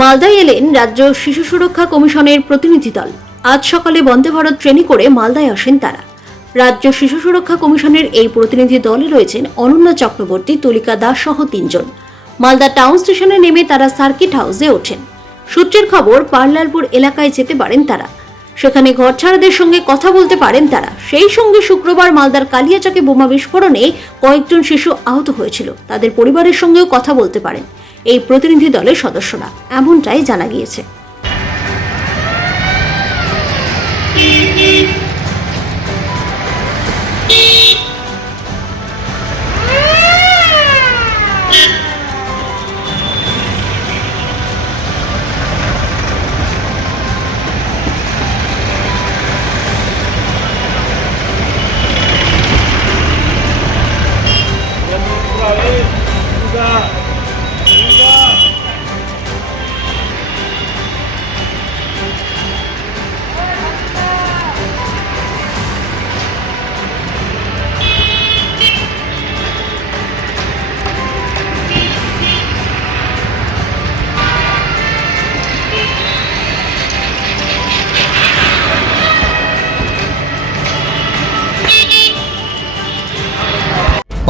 মালদায় এলেন রাজ্য শিশু সুরক্ষা কমিশনের প্রতিনিধি দল। আজ সকালে বন্দে ভারত ট্রেনে করে মালদায় আসেন তারা। রাজ্য শিশু সুরক্ষা কমিশনের এই প্রতিনিধি দলে রয়েছেন অনন্যা চক্রবর্তী, তুলিকা দাস সহ তিনজন। মালদা টাউন স্টেশনে নেমে তারা সার্কিট হাউসে ওঠেন। সূত্রের খবর, পার্লালপুর এলাকায় যেতে পারেন তারা। সেখানে ঘরছাড়াদের সঙ্গে কথা বলতে পারেন তারা। সেই সঙ্গে শুক্রবার মালদার কালিয়াচকে বোমা বিস্ফোরণে কয়েকজন শিশু আহত হয়েছিল। তাদের পরিবারের সঙ্গেও কথা বলতে পারেন। এই প্রতিনিধি দলের সদস্যরা। এমনটাই জানা গিয়েছে।